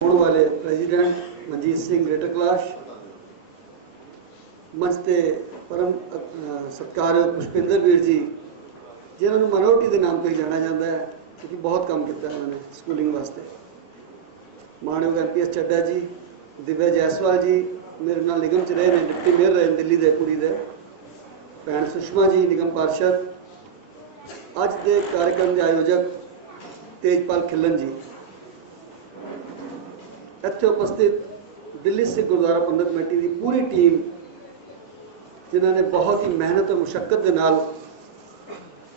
होने वाले president Manjeet Singh greater Kailash, मंच के परम सत्कारयोग पुष्पिंदर वीर जी जिन्होंने मनोहटी के नाम पर ही जाना जाता है क्योंकि बहुत काम किया उन्होंने स्कूलिंग वास्ते। मानयोग MPS चड्डा जी, दिव्या जायसवाल जी मेरे नाल निगम च रहे हैं, डिप्टी मेयर रहे दिल्ली के कुड़ी दे, भैन सुषमा जी निगम पार्षद, अज के कार्यक्रम के आयोजक तेजपाल खिलन जी, इतने उपस्थित दिल्ली सिख गुरुद्वारा प्रबंधक कमेटी की पूरी टीम जिन्होंने बहुत ही मेहनत और मुशक्कत के नाल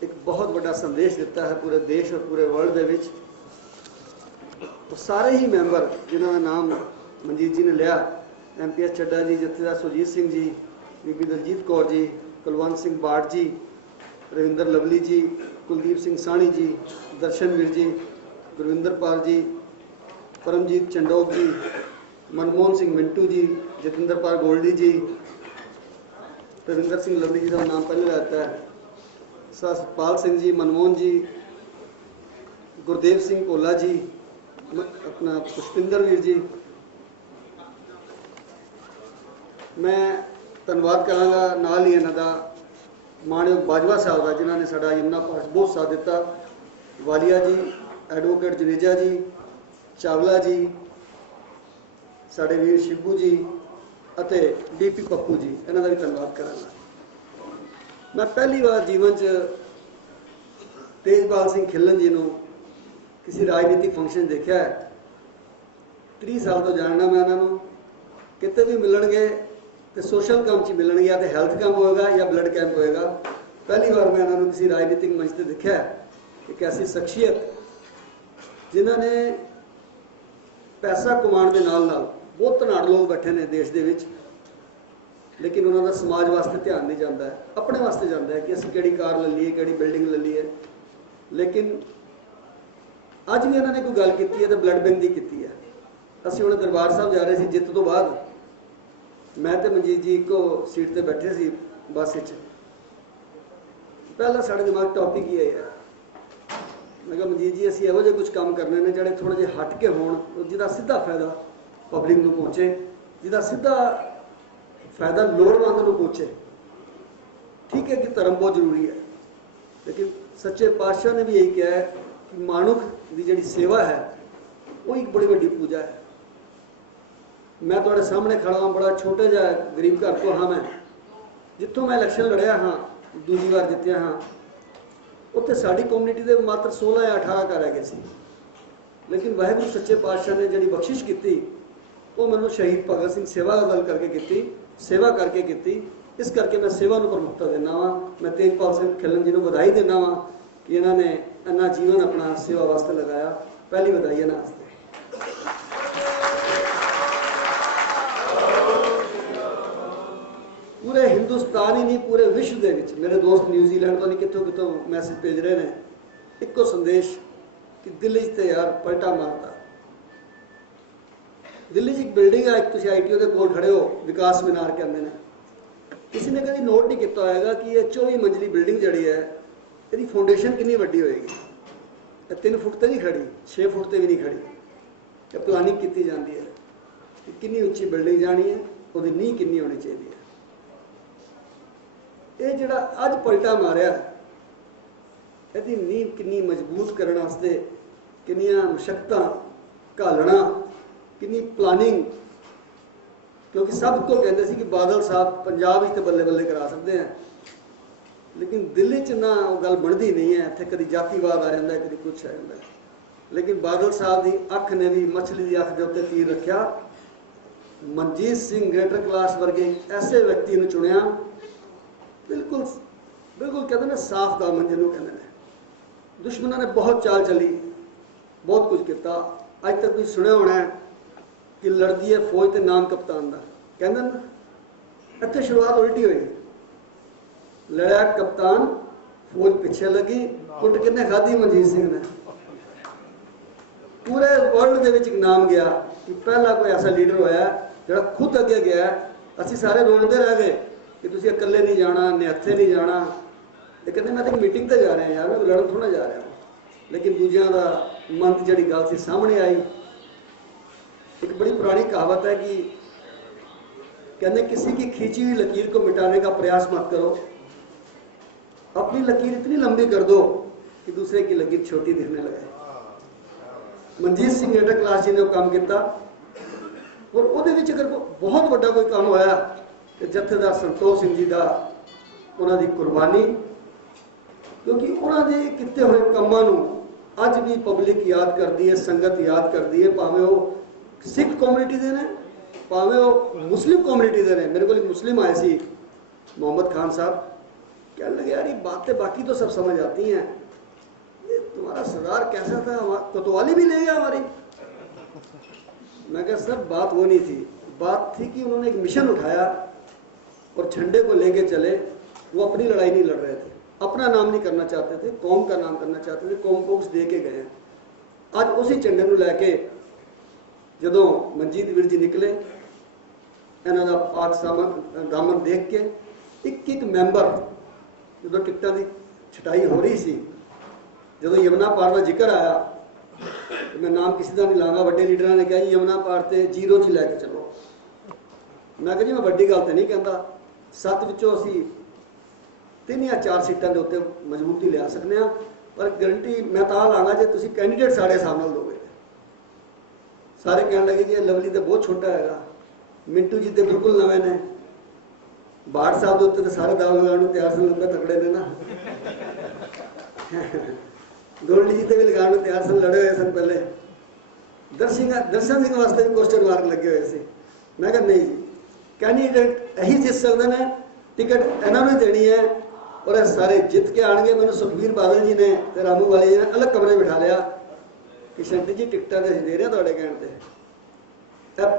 एक बहुत बड़ा संदेश दिता है पूरे देश और पूरे वर्ल्ड के विच। तो सारे ही मैंबर जिन्होंने नाम मनजीत जी ने लिया, MPS चड्डा जी, जत्थेदार सुरजीत सिंह जी, बीबी दलजीत कौर जी, कुलवंत सिंह बाठ जी, रविंदर लवली जी, कुलदीप सिंह साहनी जी, दर्शन वीर जी, गुरविंदर पाल जी, परमजीत चंडोक जी, मनमोहन सिंह मिंटू जी, जतिंदर पाल गोल्डी जी, रविंदर सिंह लवली जी का नाम पहले रहता है, सतपाल सिंह जी, मनमोहन जी, गुरदेव सिंह भोला जी, अपना पुष्पिंदर वीर जी। मैं धन्यवाद करांगा नाल ही इन्हां दा मानयोग बाजवा साहब का जिन्होंने साडा यमुना पाठ बहुत साथ दिता, वालिया जी, एडवोकेट जनेजा जी, चावला जी, साडे वीर शिबू जी अते DP पप्पू जी, इन्हां दा भी धन्यवाद करांगा। मैं पहली बार जीवन च तेजपाल सिंह खिलन जी नूं किसी राजनीतिक फंक्शन देखा है। 30 साल तो जानना मैं उन्होंने, कितने भी मिलणगे तो सोशल काम च मिलणगे, या तो हैल्थ कैंप होएगा या ब्लड कैंप होएगा। पहली बार मैं उन्होंने किसी राजनीतिक मंच पर देखा है। एक ऐसी शख्सियत जिन्होंने पैसा कमाने के नाल नाल बहुत धनाड़ लोग बैठे ने देश के विच, लेकिन उन्होंने समाज वास्ते ध्यान नहीं जाता है, अपने वास्ते जाता है कि असीं किहड़ी कार ले लीए, किहड़ी बिल्डिंग ले लीए। लेकिन अज भी उन्होंने कोई गल की है तो ब्लड बैंक की की है। असीं हुण दरबार साहब जा रहे थे जित तो बाद, मैं तो मनजीत जी एको सीट पर बैठे सी बस विच। पहला साढ़े दिमाग टॉपिक ही है, मैं कहा मनजीत जी असीं इहो जिहे कुछ काम करने ने जिहड़े थोड़े जिहे हट के होण, जिहदा सीधा फायदा पब्लिक नूं पहुँचे, जिहदा सीधा फायदा लोड़वंद नूं पहुँचे। ठीक है कि धर्म बहुत जरूरी है, लेकिन सच्चे पातशाह ने भी यही कहा है कि मानुख की जिहड़ी सेवा है वो एक बड़ी वड्डी पूजा है। मैं तुहाडे सामने खड़ा हाँ, बड़ा छोटे जिहा गरीब घर तो हाँ, मैं जितों मैं इलैक्शन लड़िया हाँ, दूजी बार जितया हाँ, उत्थे साडी कम्यूनिटी के मात्र 16 या 18 घर है सी। लेकिन वाहिगुरू सच्चे पातशाह ने जिहड़ी बख्शिश की वो मैनूं शहीद भगत सिंह सेवा गल करके की, सेवा करके की। इस करके मैं सेवा को प्रमुखता देना वा। मैं तेजपाल सिंह खिलन जी को बधाई देना वा कि इन्होंने इन्ना जीवन अपना सेवा वास्ते लगाया। पहली बधाई इन्हां वास्ते। पूरे हिंदुस्तान ही नहीं, पूरे विश्व के विच मेरे दोस्त न्यूजीलैंड तो नहीं कितों कितों मैसेज भेज रहे हैं, एको संदेश कि दिल्ली तो यार पलटा मारता। दिल्ली एक बिल्डिंग है, एक तुसीं ITO के कोल खड़े हो, विकास मीनार कहते हैं। किसी ने कभी नोट नहीं किया होगा कि यह 24 मंजिली बिल्डिंग जी है, इसकी फाउंडेशन कितनी वड्डी होएगी। 3 फुट तो नहीं खड़ी, 6 फुट तो भी नहीं खड़ी। प्लानिंग की जाती है कि कितनी उच्ची बिल्डिंग जानी है, वो नींह कितनी होनी चाहिए है। ये जिहड़ा अज पलटा मारिया, यदि नींह कितनी मजबूत करने वास्ते कितनियां मुशक्कतां घालना, कितनी प्लानिंग। क्योंकि सब को कहते सी कि बादल साहब पंजाब ही तो बल्ले बल्ले करा सकते हैं, लेकिन दिल्ली च ना वो गल बनती नहीं है। इत्थे कभी जातिवाद आ जाता है, कभी कुछ आ जाता है। लेकिन बादल साहब की अख ने भी मछली की अख के उत्ते तीर रखा। मनजीत सिंह ग्रेटर कैलाश वर्गे ऐसे व्यक्ति ने चुनिया, बिल्कुल बिल्कुल कहते हैं साफ दामन जिन्होंने कहते हैं। दुश्मनों ने बहुत चाल चली, बहुत कुछ किया। अज तक भी सुनिया होना है कि लड़दी है फौज के नाम कप्तान का, कहते ना इतने शुरुआत उल्टी हुई। लड़िया कप्तान, फौज पिछे लगी, कुट किन्ने खाधी मनजीत सिंह ने। पूरे वर्ल्ड के विच एक नाम गया कि पहला कोई ऐसा लीडर होया जो खुद अगे गया। असी सारे रोलते रह गए कि तुसीं इकल्ले नहीं जाना, निहत्थे नहीं जाना। ये कहते मैं तो एक मीटिंग पर जा रहा यार, मैं लड़न थोड़ा जा रहा। लेकिन दूजियां का मन की जिहड़ी गल सी सामने आई एक बड़ी पुरानी कहावत है कि कहने किसी की खींची हुई लकीर को मिटाने का प्रयास मत करो, अपनी लकीर इतनी लंबी कर दो कि दूसरे की लकीर छोटी दिखने लगे। मनजीत सिंह एडा क्लास जी ने काम किया और ਉਹਦੇ ਵਿੱਚ अगर बहुत ਵੱਡਾ कोई काम होया तो जत्थेदार संतोष सिंह जी का उन्होंने कुर्बानी, क्योंकि उन्होंने किए हुए कामों को अज भी पब्लिक याद करती है, संगत याद करती है, भावें वो सिख कम्यूनिटी के ने, भावें वो मुस्लिम कम्यूनिटी के ने। मेरे को मुस्लिम आए सी मोहम्मद खान साहब, कहने लगे यार ये बातें बाकी तो सब समझ आती हैं, ये तुम्हारा सरदार कैसा था, कोतवाली भी ले गया हमारी। मैं कहा सर बात वो नहीं थी, बात थी कि उन्होंने एक मिशन उठाया और झंडे को लेके चले। वो अपनी लड़ाई नहीं लड़ रहे थे, अपना नाम नहीं करना चाहते थे, कौम का नाम करना चाहते थे, कौम को दे के गए। आज उसी झंडे को लैके जो मनजीत वीर जी निकले, इन्हों का पाक दामन देख के एक एक मैंबर जो टिकटा की छटाई हो रही सी, जो यमुना पार का जिक्र आया तो मैं नाम किसी का नहीं लाँगा, बड़े लीडर ने कहा जी यमुना पार से 0 च लैके चलो। मैं कहा जी मैं बड़ी गल तो नहीं कहता, 7 विचों असी 3 या 4 सीटां के उत्ते मजबूती लिया सकते हैं, पर गारंटी मैं तो लाँगा जो तुम कैंडीडेट साढ़े हिसाब नाल दोगे। सारे कहने लगे जी लवली तो बहुत छोटा है, मिंटू जी तो बिल्कुल नवे ने, भाट साहब के उत्ते तो सारे दाव लगाने को तैयार सन, लंबे तगड़े ने ना। गोल्डी जी तो भी लगाने को तैयार सन, लड़े हुए सन पहले। दर्शन सिंह वास्ते भी क्वेश्चन मार्क लगे हुए थे। मैं कहा नहीं जी कैंडीडेट यही जित सकते हैं, टिकट इन्होंने देनी है और ये सारे जित के आएंगे। मैंने सुखबीर बादल जी ने तो रामू वाले जी ने अलग कमरे बिठा लिया कि शंटी जी टिकटा तो दे रहे हैं थोड़े कहने से,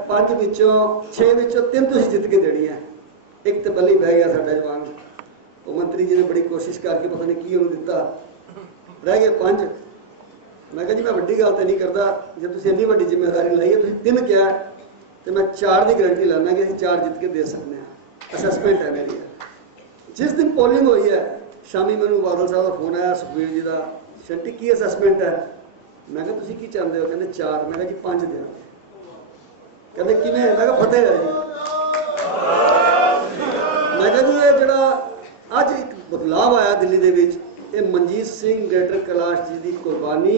5 विचों 6 विचों 3 तुम जित के देनी है, एक तो बली बह गया साडा जवान। वो मंत्री जी ने बड़ी कोशिश करके पता नहीं की उन्होंने दिता, रह गए 5। मैं कहा जी मैं वड्डी गल तो नहीं करता, जो तुम इन्नी वड्डी जिम्मेदारी लाई है, तुम 3 क्या तो मैं 4 की गारंटी लाना कि 4 जित के दे सकते हैं। असैसमेंट है मेरी। जिस दिन पोलिंग हुई है शामी मैंने बादल साहब का फोन आया सुखबीर जी का, शंटी की असैसमेंट है। मैं कहा तुम की चाहते हो, कहते 4। मैं कहा जी 5 देंगे। कहते किमें, मैं कहा फतेह है जी। मैं कहा जी ये जड़ा अज एक बदलाव आया दिल्ली के विच, ये मनजीत सिंह डायरेक्टर कैलाश जी की कुर्बानी,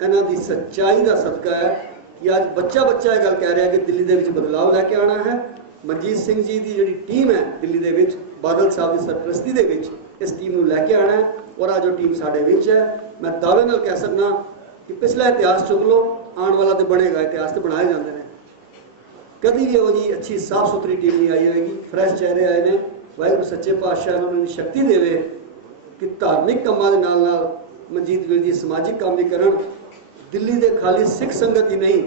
इन्हों की सच्चाई का सदका है कि आज बच्चा बच्चा गल कह रहा है कि दिल्ली के बदलाव लैके आना है। मनजीत सिंह जी की जी टीम है दिल्ली के विच, बादल साहब की सरपरस्ती के विच इस टीम को लैके आना है और आज जो टीम साढ़े विच है, मैं दावे नाल कह सकना कि पिछला इतिहास चुक लो, आने वाला तो बनेगा। इतिहास तो बनाए जाते हैं, कभी भी वो जी अच्छी साफ सुथरी टीम नहीं आई होगी, फ्रैश चेहरे आए हैं। वाहिगुरू सच्चे पातशाह उन्होंने शक्ति देवे कि धार्मिक कामों के नाल नाल मनजीत वीर जी समाजिक काम भी करन। दिल्ली के खाली सिख संगत ही नहीं,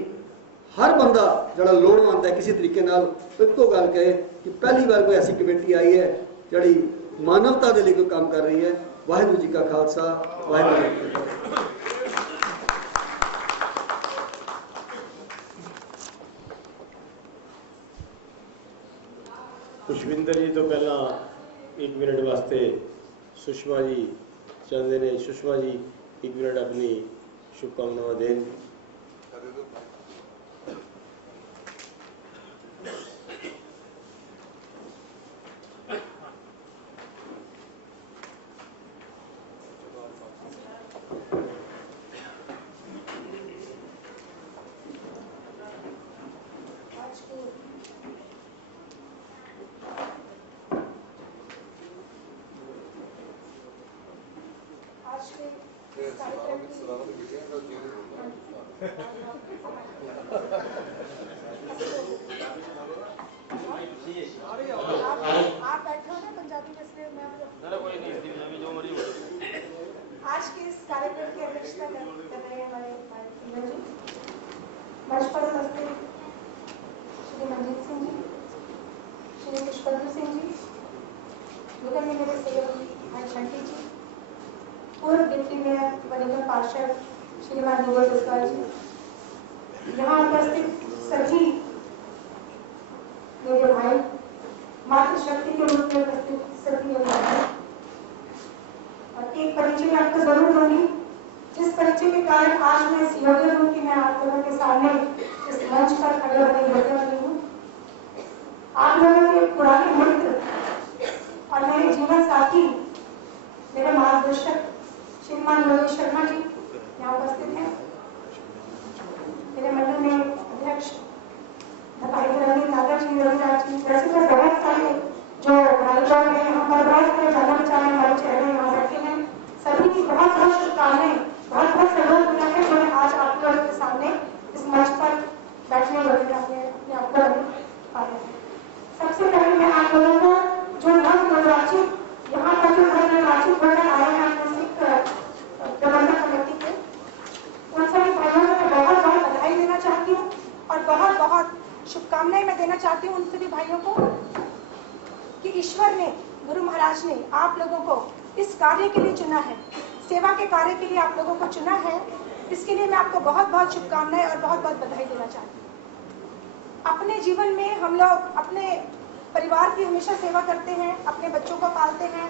हर बंदा जड़ा लोड़वंद है किसी तरीके नाल एको गल कहे कि पहली बार कोई ऐसी कमेटी आई है जड़ी मानवता के लिए कोई काम कर रही है। वाहिगुरू जी का खालसा, वाहिगुरू जी की फतेह। खुशविंदर जी तो पहला 1 मिनट वास्ते सुषमा जी चाहते हैं, सुषमा जी 1 मिनट अपनी शुभकामनाएं दें। आज के इस कार्यक्रम की अध्यक्षता कर रहे हैं हमारे जी, मंच पर उपस्थित श्री मनजीत सिंह जी, श्री पुष्पेंद्र सिंह जी, युगल में मेरे सहयोगी भाई शंटी जी, पूर्व डिप्टी मेयर व निगम पार्षद श्रीमान युगल जसवाल जी, यहाँ उपस्थित सभी मेरे भाई, मातृशक्ति के रूप में उपस्थित सभी मेरे भाई, और एक परिचय मैं आपको जरूर दूंगी, जिस परिचय के कारण आज मैं इस योग्य हूँ कि मैं आप लोगों के सामने इस मंच पर खड़े होने बैठे वाली हूँ। आप लोगों के पुराने मित्र और मेरे जीवन साथी, मेरे मार्गदर्शक श्रीमान योगेश शर्मा जी यहाँ उपस्थित हैं। मेरे मंडल में अध्यक्ष नागर जी, रविराज जी, वैसे तो बहुत सारे जो भाईचार हैं, हम पर बहुत सारे जाने पहचाने हमारे चेहरे यहाँ बैठे हैं। सभी की बहुत बहुत शुभकामनाएं, बहुत बहुत सहयोग मिला है जो मैं आज आप लोगों के सामने इस मंच पर बैठने वाले अपने आप को पाया है। सबसे पहले मैं आप लोगों को जो नवनिर्वाचित यहाँ पर जो नवनिर्वाचित होकर आए हैं अपने सिख प्रबंधक कमेटी के, उन सभी भाइयों को मैं बहुत बहुत बधाई देना चाहती हूँ और बहुत बहुत शुभकामनाएं मैं देना चाहती हूँ उन सभी भाइयों को कि ईश्वर ने, गुरु महाराज ने आप लोगों को इस कार्य के लिए चुना है, सेवा के कार्य के लिए आप लोगों को चुना है। इसके लिए मैं आपको बहुत बहुत शुभकामनाएं और बहुत बहुत बधाई देना चाहती हूँ। अपने जीवन में हम लोग अपने परिवार की हमेशा सेवा करते हैं, अपने बच्चों को पालते हैं,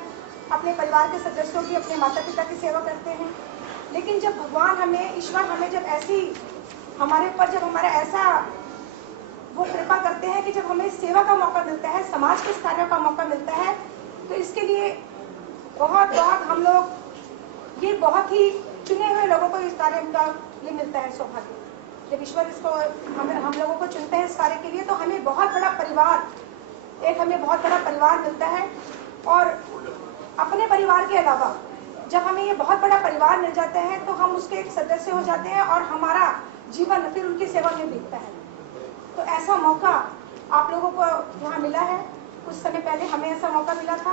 अपने परिवार के सदस्यों की, अपने माता पिता की सेवा करते हैं। लेकिन जब भगवान हमें, ईश्वर हमें जब ऐसी हमारे ऊपर जब हमारा ऐसा वो कृपा करते हैं कि जब हमें सेवा का मौका मिलता है, समाज के कार्य का मौका मिलता है, तो इसके लिए बहुत बहुत हम लोग, ये बहुत ही चुने हुए लोगों को इस कार्य का ये मिलता है सौभाग्य। जब ईश्वर इसको हम लोगों को चुनते हैं इस कार्य के लिए, तो हमें बहुत बड़ा परिवार, हमें बहुत बड़ा परिवार मिलता है। और अपने परिवार के अलावा जब हमें ये बहुत बड़ा परिवार मिल जाता है तो हम उसके एक सदस्य हो जाते हैं और हमारा जीवन फिर उनकी सेवा में बीतता है। तो ऐसा मौका आप लोगों को यहाँ मिला है। कुछ समय पहले हमें ऐसा मौका मिला था।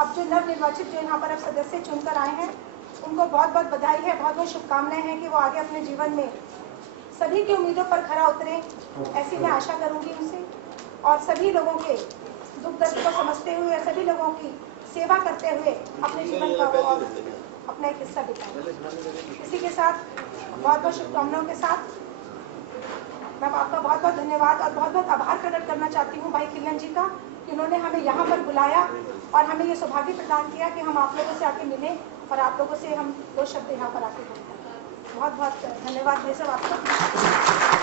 अब जो नवनिर्वाचित जो यहाँ पर अब सदस्य चुनकर आए हैं, उनको बहुत बहुत बधाई है, बहुत बहुत शुभकामनाएं हैं कि वो आगे अपने जीवन में सभी की उम्मीदों पर खरा उतरे, ऐसी मैं आशा करूंगी उनसे। और सभी लोगों के दुख दर्द को समझते हुए, सभी लोगों की सेवा करते हुए अपने जीवन का वो अपना एक हिस्सा बिताएं। इसी के साथ बहुत बहुत शुभकामनाओं के साथ मैं आपका बहुत बहुत धन्यवाद और बहुत बहुत आभार प्रकट करना चाहती हूँ भाई खिलन जी का, कि उन्होंने हमें यहाँ पर बुलाया और हमें ये सौभाग्य प्रदान किया कि हम आप लोगों से आके मिले और आप लोगों से हम दो शब्द यहाँ पर आके बोलते हैं। बहुत बहुत धन्यवाद भाई साहब आपका।